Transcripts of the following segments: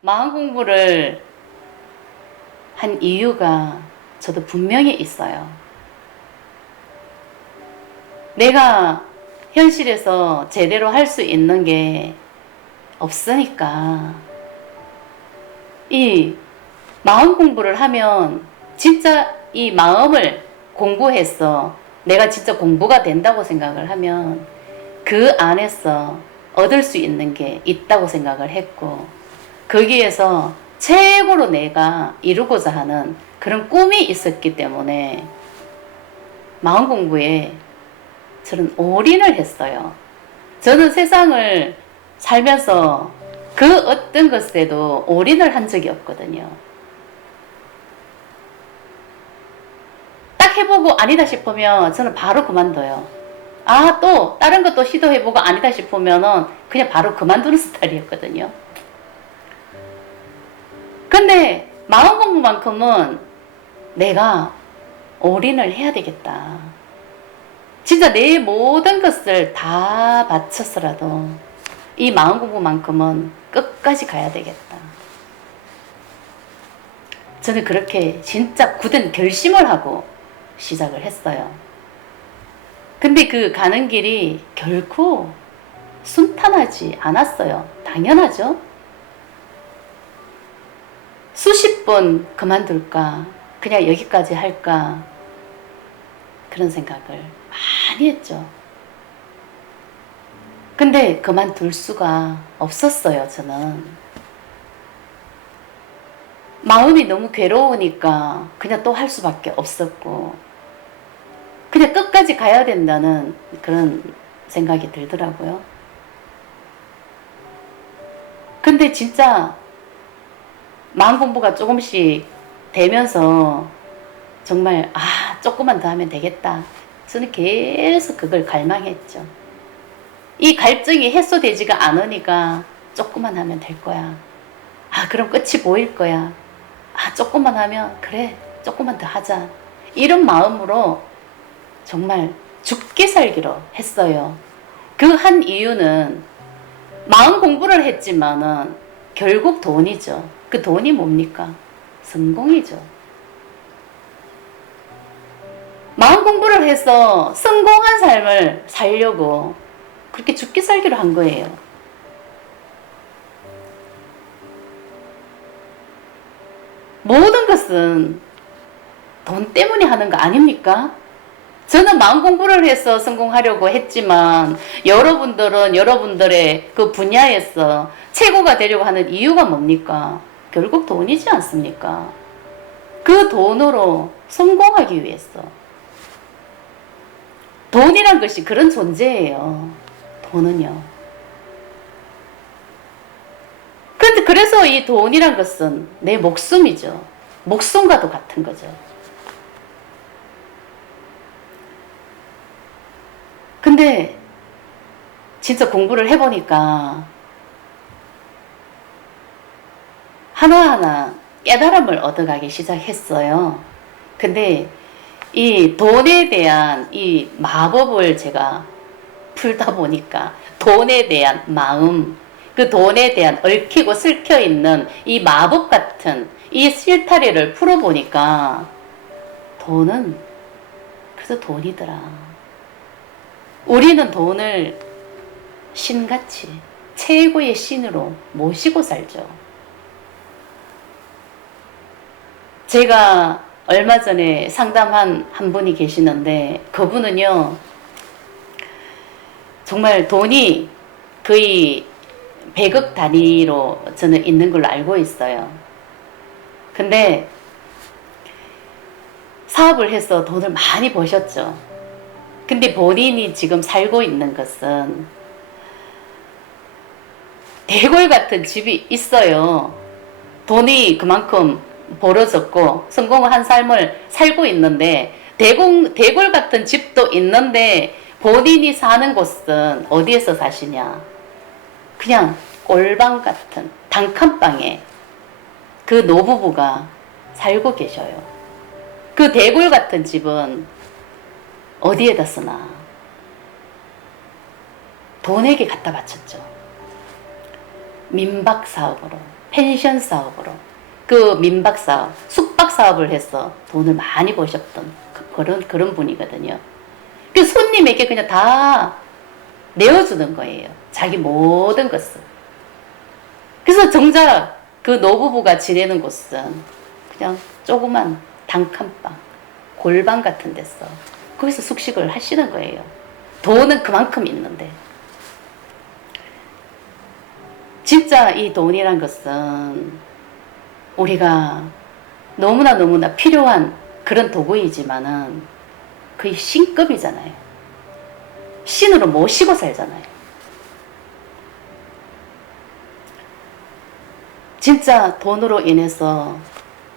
마음 공부를 한 이유가 저도 분명히 있어요. 내가 현실에서 제대로 할 수 있는 게 없으니까 이 마음 공부를 하면 진짜 이 마음을 공부해서 내가 진짜 공부가 된다고 생각을 하면 그 안에서 얻을 수 있는 게 있다고 생각을 했고 거기에서 최고로 내가 이루고자 하는 그런 꿈이 있었기 때문에 마음 공부에 저는 올인을 했어요. 저는 세상을 살면서 그 어떤 것에도 올인을 한 적이 없거든요. 딱 해보고 아니다 싶으면 저는 바로 그만둬요. 아, 또 다른 것도 시도해보고 아니다 싶으면은 그냥 바로 그만두는 스타일이었거든요. 근데 마음 공부만큼은 내가 올인을 해야 되겠다. 진짜 내 모든 것을 다 바쳐서라도 이 마음 공부만큼은 끝까지 가야 되겠다. 저는 그렇게 진짜 굳은 결심을 하고 시작을 했어요. 근데 그 가는 길이 결코 순탄하지 않았어요. 당연하죠. 번 그만둘까? 그냥 여기까지 할까? 그런 생각을 많이 했죠. 근데 그만둘 수가 없었어요, 저는. 마음이 너무 괴로우니까 그냥 또 할 수밖에 없었고, 그냥 끝까지 가야 된다는 그런 생각이 들더라고요. 근데 진짜 마음 공부가 조금씩 되면서 정말 아 조금만 더 하면 되겠다. 저는 계속 그걸 갈망했죠. 이 갈증이 해소되지가 않으니까 조금만 하면 될 거야. 아 그럼 끝이 보일 거야. 아 조금만 하면 그래 조금만 더 하자. 이런 마음으로 정말 죽게 살기로 했어요. 그 한 이유는 마음 공부를 했지만은 결국 돈이죠. 그 돈이 뭡니까? 성공이죠. 마음 공부를 해서 성공한 삶을 살려고 그렇게 죽게 살기로 한 거예요. 모든 것은 돈 때문에 하는 거 아닙니까? 저는 마음 공부를 해서 성공하려고 했지만 여러분들은 여러분들의 그 분야에서 최고가 되려고 하는 이유가 뭡니까? 결국 돈이지 않습니까? 그 돈으로 성공하기 위해서. 돈이란 것이 그런 존재예요. 돈은요. 근데 그래서 이 돈이란 것은 내 목숨이죠. 목숨과도 같은 거죠. 근데 진짜 공부를 해보니까 하나하나 깨달음을 얻어가기 시작했어요. 근데 이 돈에 대한 이 마법을 제가 풀다 보니까 돈에 대한 마음, 그 돈에 대한 얽히고 슬켜 있는 이 마법 같은 이 실타래를 풀어보니까 돈은 그래서 돈이더라. 우리는 돈을 신같이 최고의 신으로 모시고 살죠. 제가 얼마 전에 상담한 한 분이 계시는데 그분은요 정말 돈이 거의 100억 단위로 저는 있는 걸로 알고 있어요. 근데 사업을 해서 돈을 많이 버셨죠. 근데 본인이 지금 살고 있는 것은 대골 같은 집이 있어요. 돈이 그만큼 벌어졌고 성공한 삶을 살고 있는데 대공, 대골 같은 집도 있는데 본인이 사는 곳은 어디에서 사시냐? 그냥 꼴방 같은 단칸방에 그 노부부가 살고 계셔요. 그 대골 같은 집은 어디에다 쓰나? 돈에게 갖다 바쳤죠. 민박 사업으로. 펜션 사업으로 그 민박 사업, 숙박 사업을 해서 돈을 많이 버셨던 그- 그런 그런 분이거든요. 그 손님에게 그냥 다 내어주는 거예요. 자기 모든 것을. 그래서 정작 그 노부부가 지내는 곳은 그냥 조그만 단칸방, 골방 같은 데서 거기서 숙식을 하시는 거예요. 돈은 그만큼 있는데. 진짜 이 돈이란 것은 우리가 너무나 너무나 필요한 그런 도구이지만은 거의 신급이잖아요. 신으로 모시고 살잖아요. 진짜 돈으로 인해서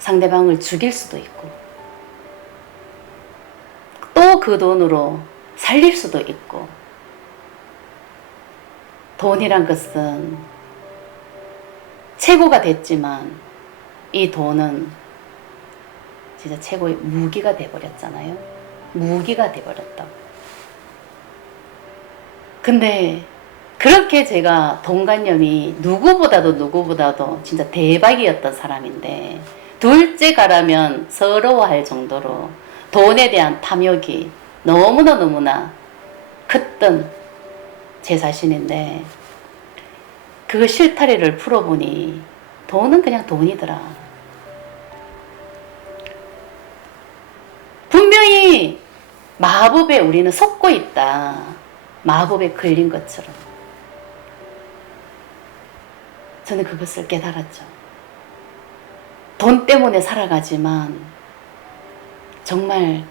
상대방을 죽일 수도 있고, 또 그 돈으로 살릴 수도 있고, 돈이란 것은 최고가 됐지만, 이 돈은 진짜 최고의 무기가 돼버렸잖아요. 무기가 돼버렸다고. 근데 그렇게 제가 돈관념이 누구보다도 누구보다도 진짜 대박이었던 사람인데 둘째 가라면 서러워할 정도로 돈에 대한 탐욕이 너무나 너무나 컸던 제 자신인데 그 실타래를 풀어보니 돈은 그냥 돈이더라. 마법에 우리는 속고 있다. 마법에 걸린 것처럼. 저는 그것을 깨달았죠. 돈 때문에 살아가지만 정말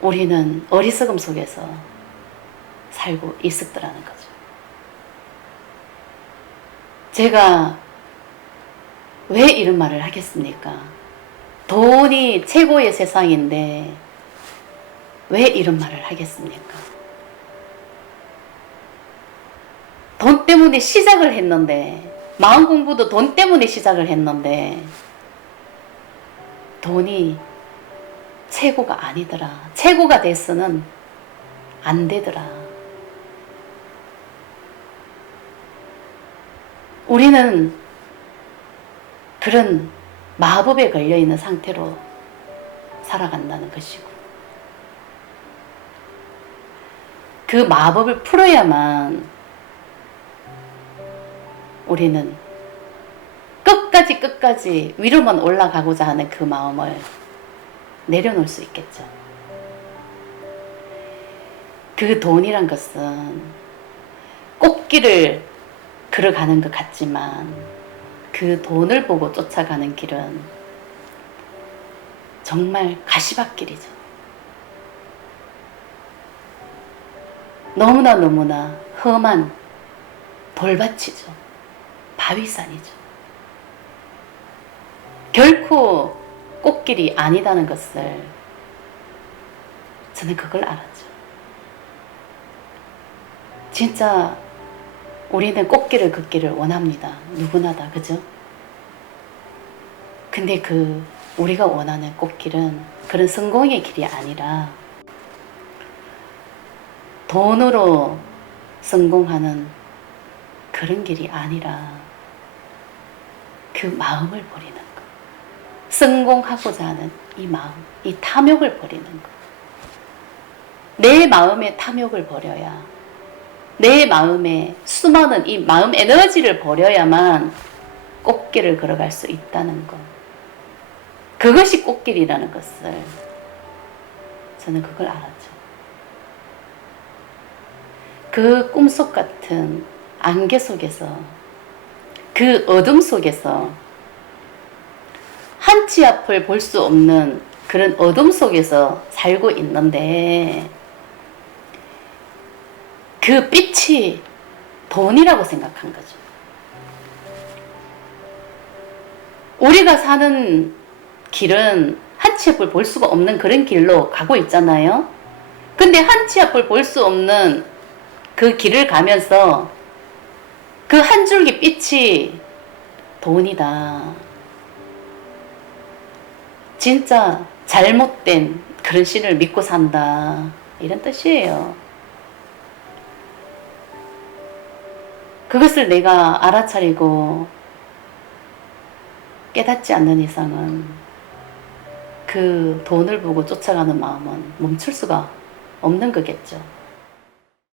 우리는 어리석음 속에서 살고 있었더라는 거죠. 제가 왜 이런 말을 하겠습니까? 돈이 최고의 세상인데 왜 이런 말을 하겠습니까? 돈 때문에 시작을 했는데 마음 공부도 돈 때문에 시작을 했는데 돈이 최고가 아니더라. 최고가 돼서는 안 되더라. 우리는 그런 마법에 걸려 있는 상태로 살아간다는 것이고 그 마법을 풀어야만 우리는 끝까지 끝까지 위로만 올라가고자 하는 그 마음을 내려놓을 수 있겠죠. 그 돈이란 것은 꽃길을 걸어가는 것 같지만 그 돈을 보고 쫓아가는 길은 정말 가시밭길이죠. 너무나 너무나 험한 돌밭이죠. 바위산이죠. 결코 꽃길이 아니다는 것을 저는 그걸 알았죠. 진짜 우리는 꽃길을 걷기를 원합니다. 누구나 다, 그죠? 근데 그 우리가 원하는 꽃길은 그런 성공의 길이 아니라 돈으로 성공하는 그런 길이 아니라 그 마음을 버리는 것. 성공하고자 하는 이 마음, 이 탐욕을 버리는 것. 내 마음의 탐욕을 버려야 내 마음에 수많은 이 마음 에너지를 버려야만 꽃길을 걸어갈 수 있다는 것. 그것이 꽃길이라는 것을 저는 그걸 알았죠. 그 꿈속 같은 안개 속에서 그 어둠 속에서 한치 앞을 볼 수 없는 그런 어둠 속에서 살고 있는데 그 빛이 돈이라고 생각한 거죠. 우리가 사는 길은 한치 앞을 볼 수가 없는 그런 길로 가고 있잖아요. 근데 한치 앞을 볼 수 없는 그 길을 가면서 그 한 줄기 빛이 돈이다. 진짜 잘못된 그런 신을 믿고 산다. 이런 뜻이에요. 그것을 내가 알아차리고 깨닫지 않는 이상은 그 돈을 보고 쫓아가는 마음은 멈출 수가 없는 거겠죠.